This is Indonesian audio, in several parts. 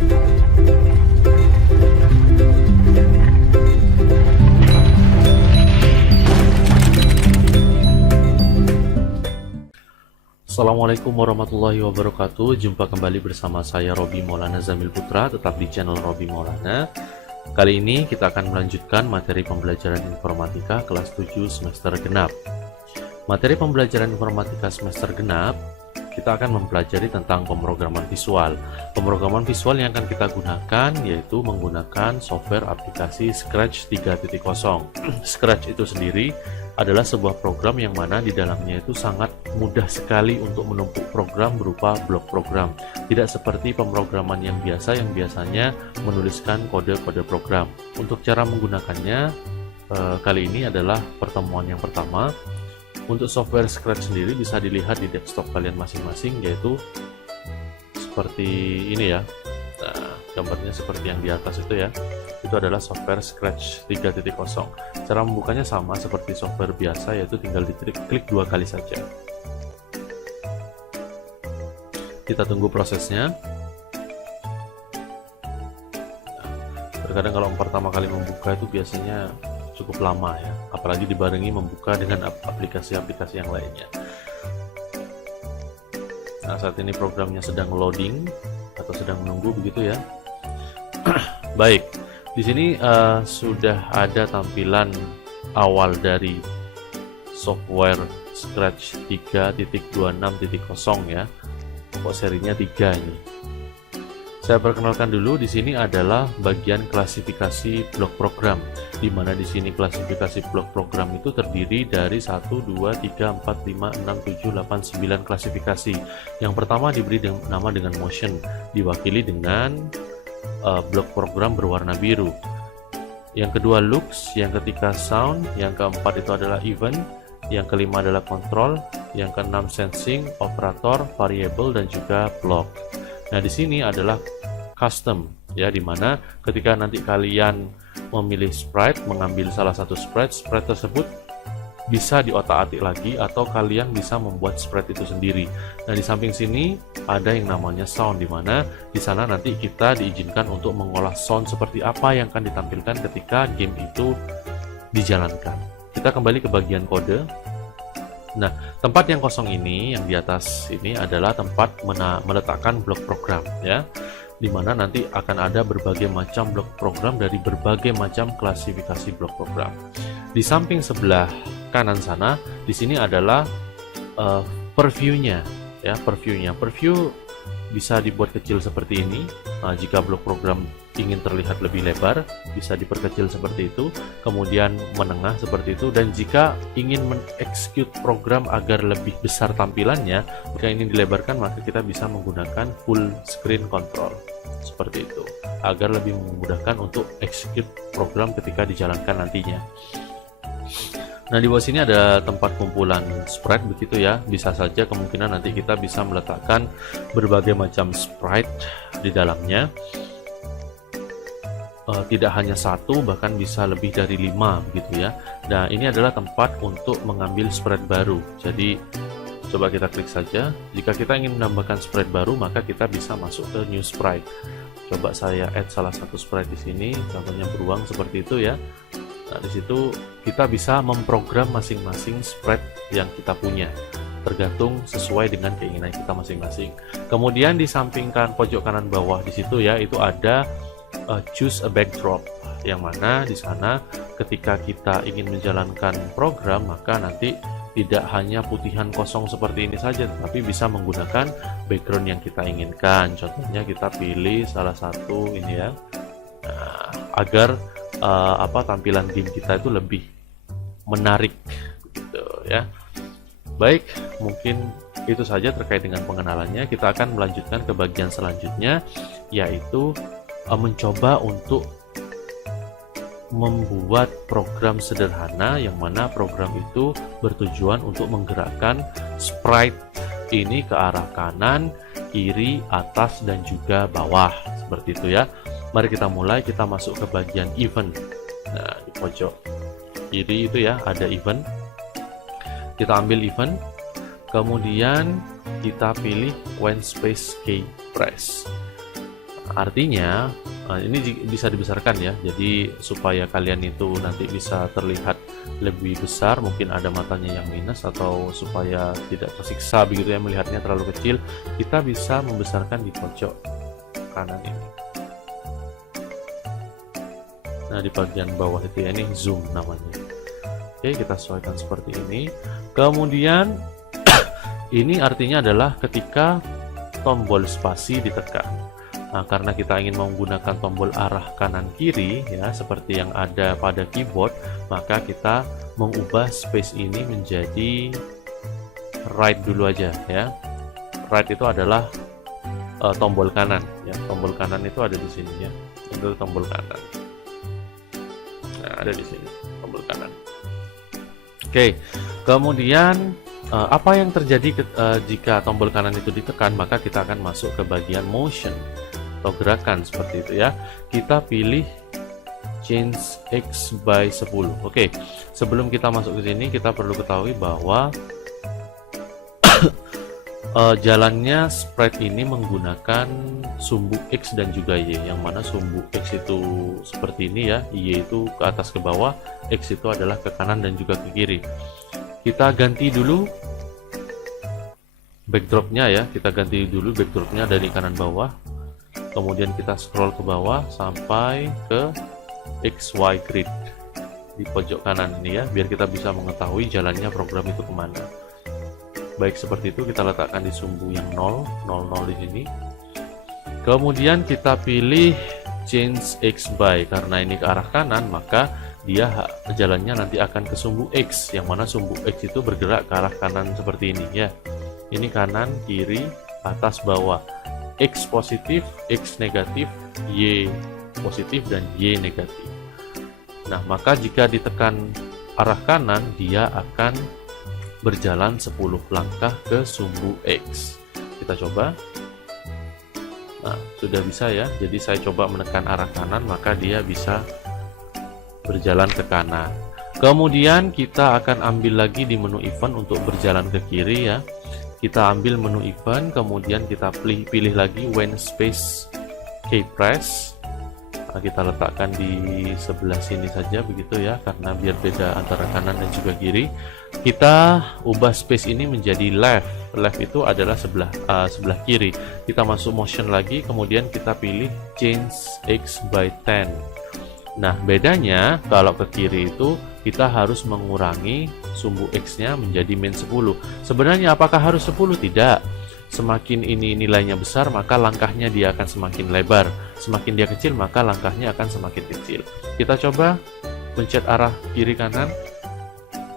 Assalamualaikum warahmatullahi wabarakatuh. Jumpa kembali bersama saya Robi Maulana Zamil Putra, tetap di channel Robi Maulana. Kali ini kita akan melanjutkan materi pembelajaran informatika kelas 7 semester genap. Materi pembelajaran informatika semester genap, kita akan mempelajari tentang pemrograman visual. Pemrograman visual yang akan kita gunakan yaitu menggunakan software aplikasi Scratch 3.0. Scratch itu sendiri adalah sebuah program yang mana di dalamnya itu sangat mudah sekali untuk menumpuk program berupa blok program. Tidak seperti pemrograman yang biasanya menuliskan kode-kode program. Untuk cara menggunakannya, kali ini adalah pertemuan yang pertama. Untuk software Scratch sendiri bisa dilihat di desktop kalian masing-masing, yaitu seperti ini ya. Nah, gambarnya seperti yang di atas itu ya. Itu adalah software Scratch 3.0. Cara membukanya sama seperti software biasa, yaitu tinggal diklik 2 kali saja. Kita tunggu prosesnya. Terkadang kalau pertama kali membuka itu biasanya cukup lama ya, apalagi dibarengi membuka dengan aplikasi-aplikasi yang lainnya. Nah, saat ini programnya sedang loading atau sedang menunggu begitu ya. Baik. Di sini sudah ada tampilan awal dari software Scratch 3.26.0 ya. Pokok serinya 3 ini. Saya perkenalkan dulu, di sini adalah bagian klasifikasi blok program, di mana di sini klasifikasi blok program itu terdiri dari 1, 2, 3, 4, 5, 6, 7, 8, 9 klasifikasi. Yang pertama diberi nama dengan motion, diwakili dengan blok program berwarna biru. Yang kedua looks, yang ketiga sound, yang keempat itu adalah event, yang kelima adalah control, yang keenam sensing, operator, variable, dan juga block. Nah, di sini adalah custom ya, dimana ketika nanti kalian memilih sprite, mengambil salah satu sprite tersebut bisa diotak-atik lagi atau kalian bisa membuat sprite itu sendiri. Nah, di samping sini ada yang namanya sound, di mana di sana nanti kita diizinkan untuk mengolah sound seperti apa yang akan ditampilkan ketika game itu dijalankan. Kita kembali ke bagian kode. Nah, tempat yang kosong ini, yang di atas ini adalah tempat meletakkan blok program ya, di mana nanti akan ada berbagai macam blok program dari berbagai macam klasifikasi blok program. Di samping sebelah kanan sana, di sini adalah preview-nya ya, preview bisa dibuat kecil seperti ini. Nah, jika blok program ingin terlihat lebih lebar, bisa diperkecil seperti itu, kemudian menengah seperti itu, dan jika ingin mengeksekut program agar lebih besar tampilannya, jika ini dilebarkan, maka kita bisa menggunakan full screen control seperti itu, agar lebih memudahkan untuk execute program ketika dijalankan nantinya. Nah, di bawah sini ada tempat kumpulan sprite begitu ya. Bisa saja kemungkinan nanti kita bisa meletakkan berbagai macam sprite di dalamnya. Tidak hanya satu, bahkan bisa lebih dari 5 begitu ya. Nah, ini adalah tempat untuk mengambil sprite baru. Jadi coba kita klik saja. Jika kita ingin menambahkan sprite baru, maka kita bisa masuk ke new sprite. Coba saya add salah satu sprite di sini, contohnya beruang seperti itu ya. Nah, di situ kita bisa memprogram masing-masing sprite yang kita punya, tergantung sesuai dengan keinginan kita masing-masing. Kemudian di samping pojok kanan bawah di situ ya, itu ada choose a backdrop, yang mana di sana ketika kita ingin menjalankan program, maka nanti tidak hanya putihan kosong seperti ini saja, tapi bisa menggunakan background yang kita inginkan. Contohnya kita pilih salah satu ini ya, agar tampilan game kita itu lebih menarik gitu ya. Baik, mungkin itu saja terkait dengan pengenalannya. Kita akan melanjutkan ke bagian selanjutnya, yaitu mencoba untuk membuat program sederhana, yang mana program itu bertujuan untuk menggerakkan sprite ini ke arah kanan, kiri, atas, dan juga bawah seperti itu ya. Mari kita mulai, kita masuk ke bagian event. Nah, di pojok kiri itu ya ada event. Kita ambil event, kemudian kita pilih when space key press. Artinya ini bisa dibesarkan ya, jadi supaya kalian itu nanti bisa terlihat lebih besar, mungkin ada matanya yang minus, atau supaya tidak tersiksa begitu ya melihatnya terlalu kecil, kita bisa membesarkan di pojok kanan ini. Nah, di bagian bawah itu ya, ini zoom namanya. Oke, kita sesuaikan seperti ini. Kemudian ini artinya adalah ketika tombol spasi ditekan. Nah, karena kita ingin menggunakan tombol arah kanan kiri ya seperti yang ada pada keyboard, maka kita mengubah space ini menjadi right dulu aja ya. Right itu adalah tombol kanan ya. Tombol kanan itu ada di sini ya. Itu tombol kanan. Nah, ada di sini tombol kanan. Oke. Kemudian apa yang terjadi jika tombol kanan itu ditekan, maka kita akan masuk ke bagian motion atau gerakan seperti itu ya. Kita pilih change X by 10. Oke, sebelum kita masuk ke sini kita perlu ketahui bahwa jalannya sprite ini menggunakan sumbu X dan juga Y, yang mana sumbu X itu seperti ini ya, Y itu ke atas ke bawah, X itu adalah ke kanan dan juga ke kiri. Kita ganti dulu backdropnya ya, kita ganti dulu backdropnya dari kanan bawah. Kemudian kita scroll ke bawah sampai ke XY grid di pojok kanan ini ya, biar kita bisa mengetahui jalannya program itu kemana. Baik, seperti itu kita letakkan di sumbu yang 0, 00 di sini. Kemudian kita pilih change X by, karena ini ke arah kanan maka dia jalannya nanti akan ke sumbu X, yang mana sumbu X itu bergerak ke arah kanan seperti ini ya. Ini kanan, kiri, atas, bawah. X positif, X negatif, Y positif, dan Y negatif. Nah, maka jika ditekan arah kanan, dia akan berjalan 10 langkah ke sumbu X. Kita coba. Nah, sudah bisa ya. Jadi saya coba menekan arah kanan, maka dia bisa berjalan ke kanan. Kemudian kita akan ambil lagi di menu event untuk berjalan ke kiri ya. Kita ambil menu event, kemudian kita pilih lagi when space key press. Nah, kita letakkan di sebelah sini saja begitu ya, karena biar beda antara kanan dan juga kiri. Kita ubah space ini menjadi left. Left itu adalah sebelah kiri. Kita masuk motion lagi, kemudian kita pilih change X by 10. Nah, bedanya kalau ke kiri itu kita harus mengurangi sumbu X-nya menjadi min 10. Sebenarnya apakah harus 10? Tidak. Semakin ini nilainya besar, maka langkahnya dia akan semakin lebar. Semakin dia kecil, maka langkahnya akan semakin kecil. Kita coba pencet arah kiri kanan.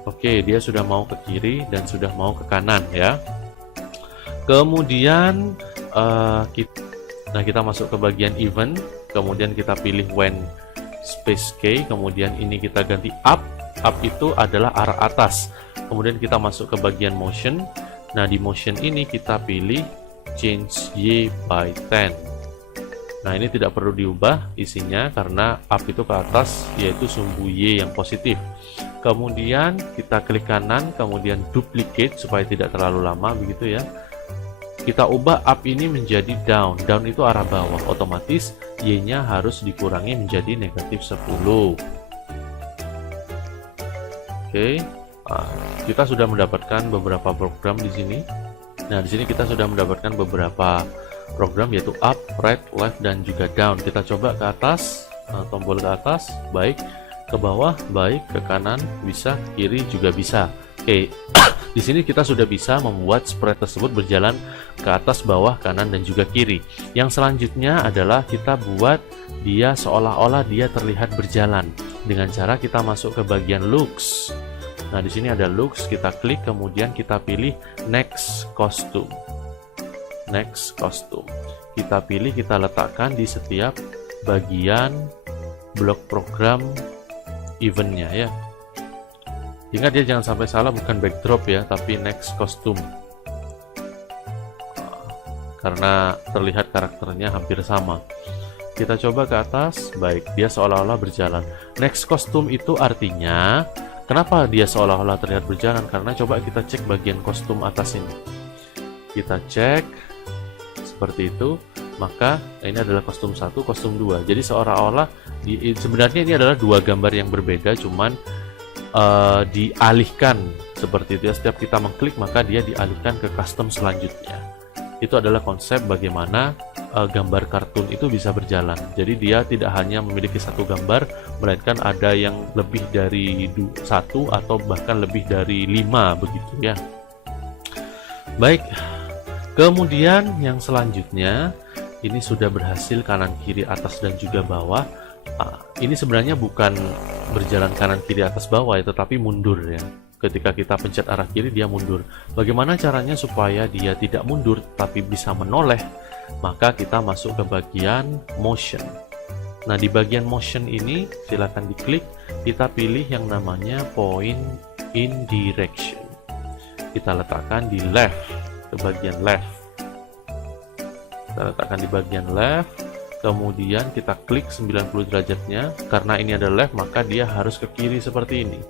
Oke, dia sudah mau ke kiri dan sudah mau ke kanan ya. Kemudian kita masuk ke bagian event, kemudian kita pilih when space K, kemudian ini kita ganti up. Up itu adalah arah atas. Kemudian kita masuk ke bagian motion. Nah, di motion ini kita pilih change Y by 10. Nah, ini tidak perlu diubah isinya karena up itu ke atas, yaitu sumbu Y yang positif. Kemudian kita klik kanan, kemudian duplicate supaya tidak terlalu lama begitu ya. Kita ubah up ini menjadi down. Down itu arah bawah, otomatis Y-nya harus dikurangi menjadi negatif 10. Oke, kita sudah mendapatkan beberapa program di sini. Nah, di sini kita sudah mendapatkan beberapa program, yaitu up, right, left, dan juga down. Kita coba ke atas, tombol ke atas, baik, ke bawah, baik, ke kanan, bisa, ke kiri juga bisa. Oke, di sini kita sudah bisa membuat sprite tersebut berjalan ke atas, bawah, kanan, dan juga kiri. Yang selanjutnya adalah kita buat dia seolah-olah dia terlihat berjalan dengan cara kita masuk ke bagian looks. Nah, di sini ada looks, kita klik, kemudian kita pilih next costume. Next costume. Kita pilih, kita letakkan di setiap bagian blok program eventnya ya. Ingat ya, jangan sampai salah, bukan backdrop ya, tapi next costume. Karena terlihat karakternya hampir sama. Kita coba ke atas, baik, dia seolah-olah berjalan. Next costume itu artinya, kenapa dia seolah-olah terlihat berjalan? Karena coba kita cek bagian kostum atas ini. Kita cek, seperti itu. maka ini adalah kostum 1, kostum 2. Jadi seolah-olah sebenarnya ini adalah dua gambar yang berbeda, cuman dialihkan seperti itu ya. Setiap kita mengklik maka dia dialihkan ke custom selanjutnya. Itu adalah konsep bagaimana gambar kartun itu bisa berjalan. Jadi dia tidak hanya memiliki satu gambar, melainkan ada yang lebih dari satu atau bahkan lebih dari 5 begitu ya. Baik, kemudian yang selanjutnya ini sudah berhasil kanan kiri atas dan juga bawah. Ini sebenarnya bukan berjalan kanan kiri atas bawah ya, tetapi mundur ya. Ketika kita pencet arah kiri dia mundur. Bagaimana caranya supaya dia tidak mundur tapi bisa menoleh? Maka kita masuk ke bagian motion. Nah, di bagian motion ini silakan diklik, kita pilih yang namanya point in direction. Kita letakkan di left, ke bagian left. Kita letakkan di bagian left, kemudian kita klik 90 derajatnya. Karena ini ada left, maka dia harus ke kiri seperti ini.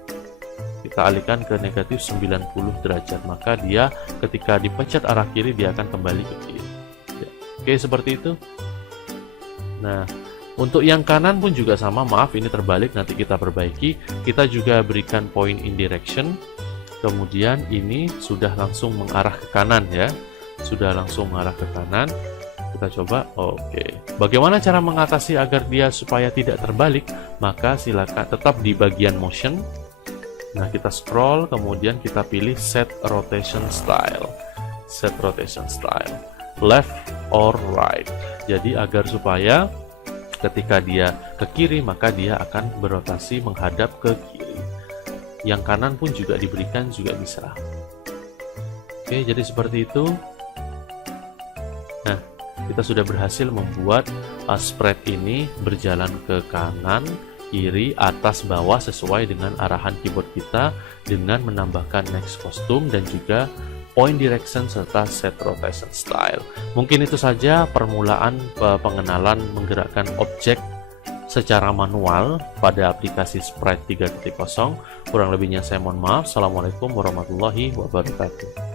Kita alihkan ke negatif 90 derajat, maka dia ketika dipencet arah kiri dia akan kembali ke kiri. Oke, seperti itu. Nah, untuk yang kanan pun juga sama, maaf ini terbalik, nanti kita perbaiki. Kita juga berikan point in direction, kemudian ini sudah langsung mengarah ke kanan ya, sudah langsung mengarah ke kanan. Kita coba, oke. Bagaimana cara mengatasi agar dia supaya tidak terbalik? Maka silakan tetap di bagian motion. Nah, kita scroll, kemudian kita pilih set rotation style. Set rotation style, left or right. Jadi agar supaya ketika dia ke kiri maka dia akan berotasi menghadap ke kiri. Yang kanan pun juga diberikan juga bisa. Oke, jadi seperti itu. Nah, kita sudah berhasil membuat spread ini berjalan ke kanan, kiri, atas, bawah sesuai dengan arahan keyboard kita dengan menambahkan next costume dan juga point direction serta set rotation style. Mungkin itu saja permulaan pengenalan menggerakkan objek secara manual pada aplikasi Sprite 3.0. Kurang lebihnya saya mohon maaf. Assalamualaikum warahmatullahi wabarakatuh.